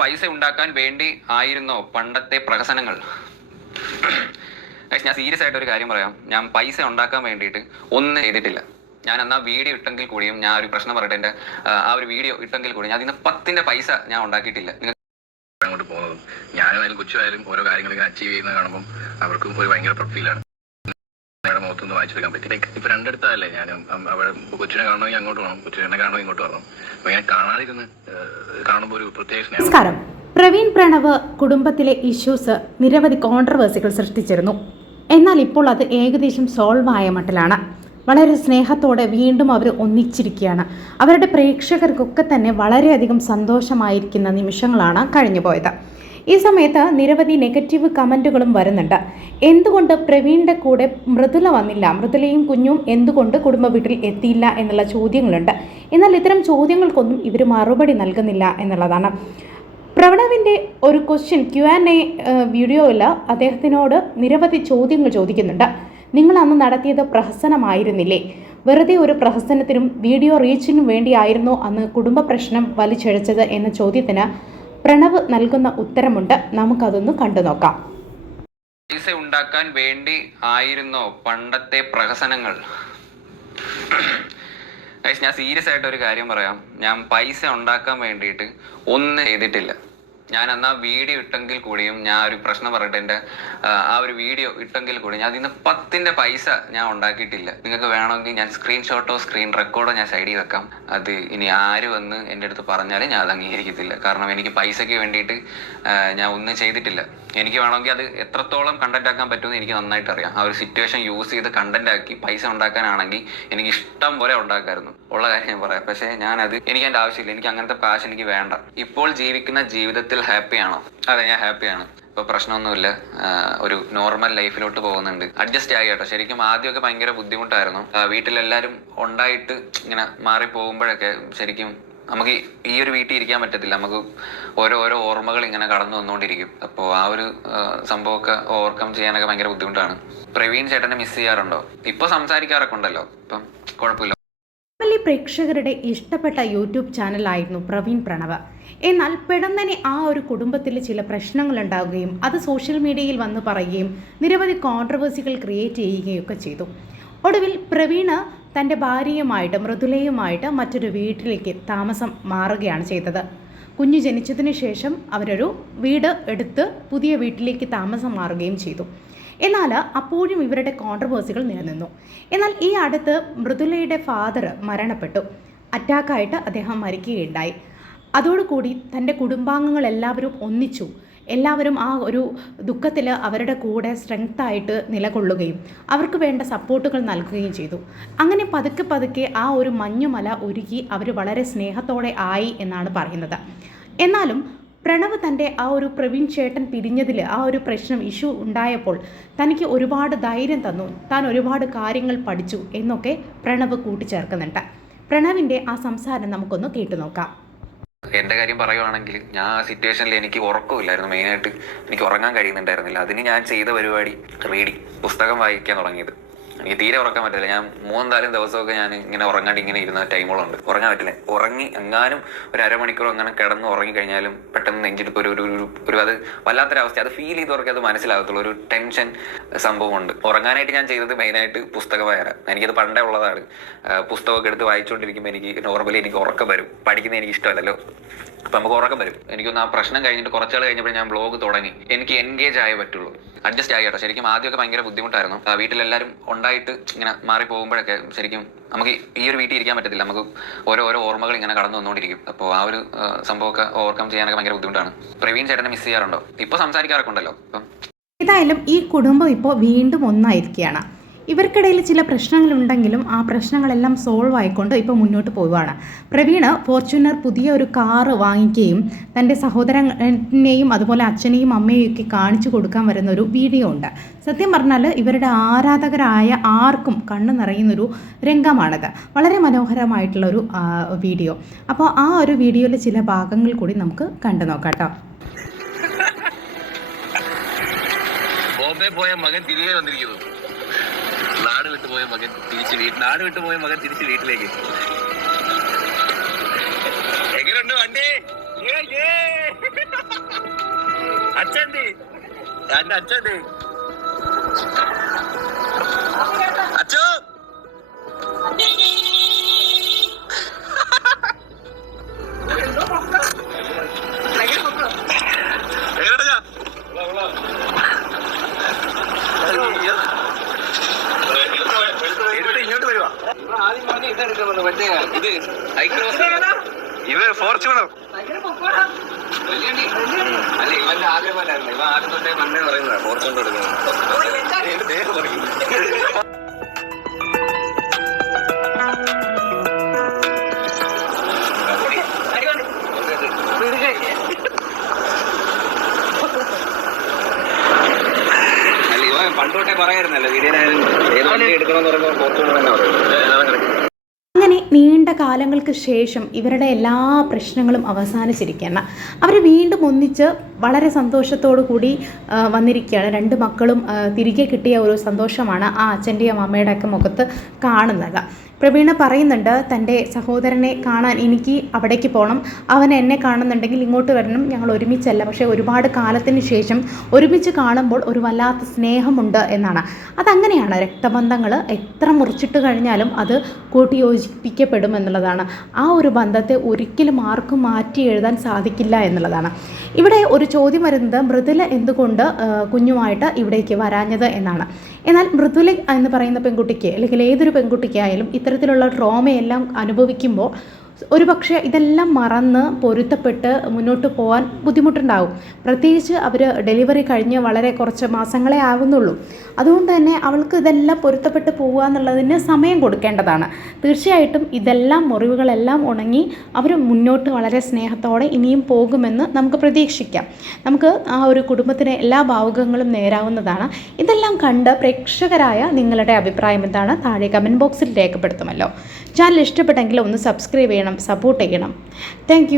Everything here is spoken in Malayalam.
പൈസ ഉണ്ടാക്കാൻ വേണ്ടി ആയിരുന്നോ പണ്ടത്തെ പ്രഹസനങ്ങൾ? ഞാൻ സീരിയസ് ആയിട്ട് ഒരു കാര്യം പറയാം. ഞാൻ പൈസ ഉണ്ടാക്കാൻ വേണ്ടിയിട്ട് ഒന്നും ചെയ്തിട്ടില്ല. ഞാൻ എന്നാ വീഡിയോ ഇട്ടെങ്കിൽ കൂടിയും, ഞാൻ ഒരു പ്രശ്നം പറയട്ടെ, എൻ്റെ ആ ഒരു വീഡിയോ ഇട്ടെങ്കിൽ കൂടിയും അതിന് 10ന്റെ പൈസ ഞാൻ ഉണ്ടാക്കിയിട്ടില്ല. അങ്ങോട്ട് പോകുന്നതും ഞാനായാലും കൊച്ചുമായാലും ഓരോ കാര്യങ്ങൾ അച്ചീവ് ചെയ്യുന്നത് കാണുമ്പോൾ അവർക്കും ഒരു ഭയങ്കര പ്രൊഫീലാണ്. മുഖത്തൊന്നും വായിച്ചെടുക്കാൻ പറ്റില്ല. ഇപ്പൊ രണ്ടിടത്തല്ലേ, ഞാൻ അവിടെ കൊച്ചിനെ കാണണമെങ്കിൽ അങ്ങോട്ട് പോകണം, കൊച്ചിനെ കാണണമെങ്കിൽ ഇങ്ങോട്ട് വരണം. അപ്പൊ ഞാൻ കാണാതിരുന്ന് കാണുമ്പോൾ ഒരു പ്രത്യേക സ്നേഹം. നമസ്കാരം. പ്രവീൺ പ്രണവ് കുടുംബത്തിലെ ഇഷ്യൂസ് നിരവധി കോൺട്രവേഴ്സികൾ സൃഷ്ടിച്ചിരുന്നു. എന്നാൽ ഇപ്പോൾ അത് ഏകദേശം സോൾവ് ആയ മട്ടിലാണ്. വളരെ സ്നേഹത്തോടെ വീണ്ടും അവർ ഒന്നിച്ചിരിക്കുകയാണ്. അവരുടെ പ്രേക്ഷകർക്കൊക്കെ തന്നെ വളരെയധികം സന്തോഷമായിരിക്കുന്ന നിമിഷങ്ങളാണ് കഴിഞ്ഞുപോയത്. ഈ സമയത്ത് നിരവധി നെഗറ്റീവ് കമൻറ്റുകളും വരുന്നുണ്ട്. എന്തുകൊണ്ട് പ്രവീണിൻ്റെ കൂടെ മൃദുല വന്നില്ല, മൃദുലയും കുഞ്ഞും എന്തുകൊണ്ട് കുടുംബ വീട്ടിൽ എത്തിയില്ല എന്നുള്ള ചോദ്യങ്ങളുണ്ട്. എന്നാൽ ഇത്തരം ചോദ്യങ്ങൾക്കൊന്നും ഇവർ മറുപടി നൽകുന്നില്ല എന്നുള്ളതാണ്. പ്രണവിൻ്റെ ഒരു ക്വസ്റ്റ്യൻ Q&A വീഡിയോയിൽ അദ്ദേഹത്തിനോട് നിരവധി ചോദ്യങ്ങൾ ചോദിക്കുന്നുണ്ട്. നിങ്ങൾ അന്ന് നടത്തിയത് പ്രഹസനമായിരുന്നില്ലേ? വെറുതെ ഒരു പ്രഹസനത്തിനും വീഡിയോ റീച്ചിനും വേണ്ടിയായിരുന്നോ അന്ന് കുടുംബ പ്രശ്നം വലിച്ചഴച്ചത് എന്ന ചോദ്യത്തിന് പ്രണവ് നൽകുന്ന ഉത്തരമുണ്ട്. നമുക്കതൊന്ന് കണ്ടു നോക്കാം. പൈസ ഉണ്ടാക്കാൻ വേണ്ടി ആയിരുന്നോ പണ്ടത്തെ പ്രഹസനങ്ങൾ? ഞാൻ സീരിയസ് ആയിട്ട് ഒരു കാര്യം പറയാം. ഞാൻ പൈസ ഉണ്ടാക്കാൻ വേണ്ടിയിട്ട് ഒന്നും ചെയ്തിട്ടില്ല. ഞാൻ എന്നാ വീഡിയോ ഇട്ടെങ്കിൽ കൂടിയും, ഞാൻ ഒരു പ്രശ്നം പറയട്ടെ, എൻ്റെ ആ ഒരു വീഡിയോ ഇട്ടെങ്കിൽ കൂടിയും അതിന് 10ന്റെ പൈസ ഞാൻ ഉണ്ടാക്കിയിട്ടില്ല. നിങ്ങൾക്ക് വേണമെങ്കിൽ ഞാൻ സ്ക്രീൻഷോട്ടോ സ്ക്രീൻ റെക്കോർഡോ ഞാൻ സൈഡിൽ വെക്കാം. അത് ഇനി ആര് വന്ന് എൻ്റെ അടുത്ത് പറഞ്ഞാലും ഞാൻ അത് അംഗീകരിക്കത്തില്ല. കാരണം എനിക്ക് പൈസയ്ക്ക് വേണ്ടിയിട്ട് ഞാൻ ഒന്നും ചെയ്തിട്ടില്ല. എനിക്ക് വേണമെങ്കിൽ അത് എത്രത്തോളം കണ്ടന്റ് ആക്കാൻ പറ്റുമെന്ന് എനിക്ക് നന്നായിട്ട് അറിയാം. ആ ഒരു സിറ്റുവേഷൻ യൂസ് ചെയ്ത് കണ്ടന്റ് ആക്കി പൈസ ഉണ്ടാക്കാനാണെങ്കിൽ എനിക്ക് ഇഷ്ടം പോലെ ഉണ്ടാക്കായിരുന്നു, ഉള്ള കാര്യം ഞാൻ പറയാം. പക്ഷേ ഞാനത് എനിക്ക് എൻ്റെ ആവശ്യമില്ല. എനിക്ക് അങ്ങനത്തെ പാഷൻ എനിക്ക് വേണ്ട. ഇപ്പോൾ ജീവിക്കുന്ന ജീവിതത്തിൽ ഹാപ്പിയാണോ? അതെ, ഞാൻ ഹാപ്പിയാണ്. ഇപ്പൊ പ്രശ്നമൊന്നുമില്ല. ഒരു നോർമൽ ലൈഫിലോട്ട് പോകുന്നുണ്ട്. അഡ്ജസ്റ്റ് ആയി കേട്ടോ. ശരിക്കും ആദ്യമൊക്കെ ഭയങ്കര ബുദ്ധിമുട്ടായിരുന്നു. വീട്ടിലെല്ലാവരും ഉണ്ടായിട്ട് ഇങ്ങനെ മാറി പോകുമ്പോഴൊക്കെ ശരിക്കും നമുക്ക് ഈ ഒരു വീട്ടിൽ ഇരിക്കാൻ പറ്റത്തില്ല. നമുക്ക് ഓരോ ഓർമ്മകൾ ഇങ്ങനെ കടന്നു വന്നുകൊണ്ടിരിക്കും. അപ്പോൾ ആ ഒരു സംഭവമൊക്കെ ഓവർകം ചെയ്യാനൊക്കെ ഭയങ്കര ബുദ്ധിമുട്ടാണ്. പ്രവീൺ ചേട്ടനെ മിസ് ചെയ്യാറുണ്ടോ? ഇപ്പൊ സംസാരിക്കാറൊക്കെ ഉണ്ടല്ലോ, ഇപ്പം കുഴപ്പമില്ല. പ്രേക്ഷകരുടെ ഇഷ്ടപ്പെട്ട യൂട്യൂബ് ചാനലായിരുന്നു പ്രവീൺ പ്രണവ്. എന്നാൽ പെട്ടെന്ന് ആ ഒരു കുടുംബത്തിൽ ചില പ്രശ്നങ്ങൾ ഉണ്ടാവുകയും അത് സോഷ്യൽ മീഡിയയിൽ വന്ന് പറയുകയും നിരവധി കോൺട്രവേഴ്സികൾ ക്രിയേറ്റ് ചെയ്യുകയൊക്കെ ചെയ്തു. ഒടുവിൽ പ്രവീണ് തൻ്റെ ഭാര്യയുമായിട്ട് മൃദുലയുമായിട്ട് മറ്റൊരു വീട്ടിലേക്ക് താമസം മാറുകയാണ് ചെയ്തത്. കുഞ്ഞ് ജനിച്ചതിന് ശേഷം അവരൊരു വീട് എടുത്ത് പുതിയ വീട്ടിലേക്ക് താമസം മാറുകയും ചെയ്തു. എന്നാൽ അപ്പോഴും ഇവരുടെ കോൺട്രവേഴ്സികൾ നിലനിന്നു. എന്നാൽ ഈ അടുത്ത് മൃദുലയുടെ ഫാദർ മരണപ്പെട്ടു. അറ്റാക്കായിട്ട് അദ്ദേഹം മരിക്കുകയുണ്ടായി. അതോടുകൂടി തൻ്റെ കുടുംബാംഗങ്ങൾ എല്ലാവരും ഒന്നിച്ചു. എല്ലാവരും ആ ഒരു ദുഃഖത്തിൽ അവരുടെ കൂടെ സ്ട്രെങ്തായിട്ട് നിലകൊള്ളുകയും അവർക്ക് വേണ്ട സപ്പോർട്ടുകൾ നൽകുകയും ചെയ്തു. അങ്ങനെ പതുക്കെ പതുക്കെ ആ ഒരു മഞ്ഞുമല ഉരുകി അവർ വളരെ സ്നേഹത്തോടെ ആയി എന്നാണ് പറയുന്നത്. എന്നാലും പ്രണവ് തൻ്റെ ആ ഒരു പ്രവീൺ ചേട്ടൻ പിരിഞ്ഞതിൽ ആ ഒരു പ്രശ്നം ഇഷ്യൂ ഉണ്ടായപ്പോൾ തനിക്ക് ഒരുപാട് ധൈര്യം തന്നു, താൻ ഒരുപാട് കാര്യങ്ങൾ പഠിച്ചു എന്നൊക്കെ പ്രണവ് കൂട്ടിച്ചേർക്കുന്നുണ്ട്. പ്രണവിൻ്റെ ആ സംസാരം നമുക്കൊന്ന് കേട്ടു നോക്കാം. എൻ്റെ കാര്യം പറയുവാണെങ്കിൽ, ഞാൻ ആ സിറ്റുവേഷനിൽ എനിക്ക് ഉറക്കമില്ലായിരുന്നു. മെയിനായിട്ട് എനിക്ക് ഉറങ്ങാൻ കഴിയുന്നുണ്ടായിരുന്നില്ല. അതിന് ഞാൻ ചെയ്ത പരിപാടി റീഡിങ്, പുസ്തകം വായിക്കാൻ തുടങ്ങിയത്. എനിക്ക് തീരെ ഉറക്കാൻ പറ്റില്ല. ഞാൻ 3-4 ദിവസമൊക്കെ ഞാൻ ഇങ്ങനെ ഉറങ്ങാണ്ട് ഇങ്ങനെ ഇരുന്ന ടൈമുകളുണ്ട്. ഉറങ്ങാൻ പറ്റില്ല. ഉറങ്ങി എങ്ങാനും ഒരു അരമണിക്കൂർ അങ്ങനെ കിടന്ന് ഉറങ്ങിക്കഴിഞ്ഞാലും പെട്ടെന്ന് നെഞ്ചിടിപ്പ് ഒരു അത് വല്ലാത്തൊരവസ്ഥ. അത് ഫീൽ ചെയ്തവർക്ക് അത് മനസ്സിലാകത്തുള്ളൂ. ഒരു ടെൻഷൻ സംഭവമുണ്ട്. ഉറങ്ങാനായിട്ട് ഞാൻ ചെയ്തത് മെയിനായിട്ട് പുസ്തകം വായന. എനിക്കത് പണ്ടേ ഉള്ളതാണ്. പുസ്തകമൊക്കെ എടുത്ത് വായിച്ചുകൊണ്ടിരിക്കുമ്പോൾ എനിക്ക് നോർമലി എനിക്ക് ഉറക്കം വരും. പഠിക്കുന്നത് എനിക്ക് ഇഷ്ടമല്ലല്ലോ, അപ്പം നമുക്ക് ഉറക്കം വരും. എനിക്കൊന്ന് ആ പ്രശ്നം കഴിഞ്ഞിട്ട് കുറച്ചാൾ കഴിഞ്ഞപ്പോൾ ഞാൻ ബ്ലോഗ് തുടങ്ങി. എനിക്ക് എൻഗേജ് ആയേ പറ്റുള്ളൂ. അഡ്ജസ്റ്റ് ആയി കേട്ടോ. ശരിക്കും ആദ്യമൊക്കെ ഭയങ്കര ബുദ്ധിമുട്ടായിരുന്നു. വീട്ടിലെല്ലാവരും ഉണ്ടായിട്ട് ഇങ്ങനെ മാറി പോകുമ്പോഴൊക്കെ ശരിക്കും നമുക്ക് ഈ ഒരു വീട്ടിൽ ഇരിക്കാൻ പറ്റത്തില്ല. നമുക്ക് ഓരോ ഓർമ്മകൾ ഇങ്ങനെ കടന്നു വന്നുകൊണ്ടിരിക്കും. അപ്പോൾ ആ ഒരു സംഭവമൊക്കെ ഓവർകം ചെയ്യാനൊക്കെ ഭയങ്കര ബുദ്ധിമുട്ടാണ്. പ്രവീൺ ചേട്ടനെ മിസ് ചെയ്യാറുണ്ടോ? ഇപ്പൊ സംസാരിക്കാറൊക്കെ ഉണ്ടല്ലോ. ഇപ്പം ഏതായാലും ഈ കുടുംബം ഇപ്പോൾ വീണ്ടും ഒന്നായിരിക്കുകയാണ്. ഇവർക്കിടയിൽ ചില പ്രശ്നങ്ങളുണ്ടെങ്കിലും ആ പ്രശ്നങ്ങളെല്ലാം സോൾവ് ആയിക്കൊണ്ട് ഇപ്പോൾ മുന്നോട്ട് പോവുകയാണ്. പ്രവീണ് ഫോർച്യൂണർ പുതിയ ഒരു കാറ് വാങ്ങിക്കുകയും തൻ്റെ സഹോദരനെയും അതുപോലെ അച്ഛനെയും അമ്മയെയും ഒക്കെ കാണിച്ചു കൊടുക്കാൻ വരുന്നൊരു വീഡിയോ ഉണ്ട്. സത്യം പറഞ്ഞാൽ ഇവരുടെ ആരാധകരായ ആർക്കും കണ്ണു നിറയുന്നൊരു രംഗമാണിത്. വളരെ മനോഹരമായിട്ടുള്ളൊരു വീഡിയോ. അപ്പോൾ ആ ഒരു വീഡിയോയിലെ ചില ഭാഗങ്ങൾ കൂടി നമുക്ക് കണ്ടു നോക്കാം കേട്ടോ. പോയ മകൻ തിരികെ വന്നിരിക്കുന്നു. നാട് വിട്ടുപോയ മകൻ തിരിച്ച് വീട്ടിലേക്ക്. എങ്ങനെയുണ്ട് വണ്ടി? എന്റെ അച്ഛൻ അച്ഛോ ഇങ്ങോട്ട് വരുവാ. ഇത് ഫോർച്യൂണർ അല്ല ഇവന്റെ ആഗ്രഹമല്ലായിരുന്നു. ഇവ ആദ്യം തൊട്ടേ മണ്ണേ പറയുന്നതാണ് ഫോർച്യൂണർ എടുക്കുന്നത്. അല്ല ഇവ പണ്ടോട്ടേ പറയായിരുന്നല്ലോ വീഡിയോയിലായാലും ഏത് വണ്ടി എടുക്കണമെന്ന് പറയുമ്പോൾ ഫോർച്യൂണർ തന്നെ പറയുന്നത്. അങ്ങനെ നീണ്ട കാലങ്ങൾക്ക് ശേഷം ഇവരുടെ എല്ലാ പ്രശ്നങ്ങളും അവസാനിച്ചിരിക്കുകയാണ്. അവർ വീണ്ടും ഒന്നിച്ച് വളരെ സന്തോഷത്തോടു കൂടി വന്നിരിക്കുകയാണ്. രണ്ട് മക്കളും തിരികെ കിട്ടിയ ഒരു സന്തോഷമാണ് ആ അച്ഛൻ്റെയും അമ്മയുടെയൊക്കെ മുഖത്ത് കാണുന്നത്. പ്രവീണ പറയുന്നുണ്ട്, തൻ്റെ സഹോദരനെ കാണാൻ എനിക്ക് അവിടേക്ക് പോകണം, അവൻ എന്നെ കാണുന്നുണ്ടെങ്കിൽ ഇങ്ങോട്ട് വരണം, ഞങ്ങൾ ഒരുമിച്ചല്ല, പക്ഷേ ഒരുപാട് കാലത്തിന് ശേഷം ഒരുമിച്ച് കാണുമ്പോൾ ഒരു വല്ലാത്ത സ്നേഹമുണ്ട് എന്നാണ്. അതങ്ങനെയാണ്, രക്തബന്ധങ്ങൾ എത്ര മുറിച്ചിട്ട് കഴിഞ്ഞാലും അത് കൂട്ടിയോജിപ്പിക്കപ്പെടും എന്നുള്ളതാണ്. ആ ഒരു ബന്ധത്തെ ഒരിക്കലും ആർക്കും മാറ്റി എഴുതാൻ സാധിക്കില്ല എന്നുള്ളതാണ്. ഇവിടെ ഒരു ചോദ്യം വരുന്നത് മൃദുല എന്തുകൊണ്ട് കുഞ്ഞുമായിട്ട് ഇവിടേക്ക് വരാഞ്ഞത് എന്നാണ്. എന്നാൽ മൃദുല എന്ന് പറയുന്ന പെൺകുട്ടിക്ക് അല്ലെങ്കിൽ ഏതൊരു പെൺകുട്ടിക്കായാലും ഇത്തരത്തിലുള്ള ട്രോമയെല്ലാം അനുഭവിക്കുമ്പോൾ ഒരുപക്ഷെ ഇതെല്ലാം മറന്ന് പൊരുത്തപ്പെട്ട് മുന്നോട്ട് പോകാൻ ബുദ്ധിമുട്ടുണ്ടാകും. പ്രത്യേകിച്ച് അവർ ഡെലിവറി കഴിഞ്ഞ് വളരെ കുറച്ച് മാസങ്ങളെ ആകുന്നുള്ളൂ. അതുകൊണ്ട് തന്നെ അവൾക്ക് ഇതെല്ലാം പൊരുത്തപ്പെട്ട് പോകുക എന്നുള്ളതിന് സമയം കൊടുക്കേണ്ടതാണ്. തീർച്ചയായിട്ടും ഇതെല്ലാം മുറിവുകളെല്ലാം ഉണങ്ങി അവർ മുന്നോട്ട് വളരെ സ്നേഹത്തോടെ ഇനിയും പോകുമെന്ന് നമുക്ക് പ്രതീക്ഷിക്കാം. നമുക്ക് ആ ഒരു കുടുംബത്തിന് എല്ലാ ഭാവുകങ്ങളും നേരാവുന്നതാണ്. ഇതെല്ലാം കണ്ട് പ്രേക്ഷകരായ നിങ്ങളുടെ അഭിപ്രായം എന്താണ് താഴെ കമൻറ്റ് ബോക്സിൽ രേഖപ്പെടുത്തുമല്ലോ. ചാനൽ ഇഷ്ടപ്പെട്ടെങ്കിൽ ഒന്ന് സബ്സ്ക്രൈബ് ചെയ്യണം, സപ്പോർട്ട് ചെയ്യണം. താങ്ക്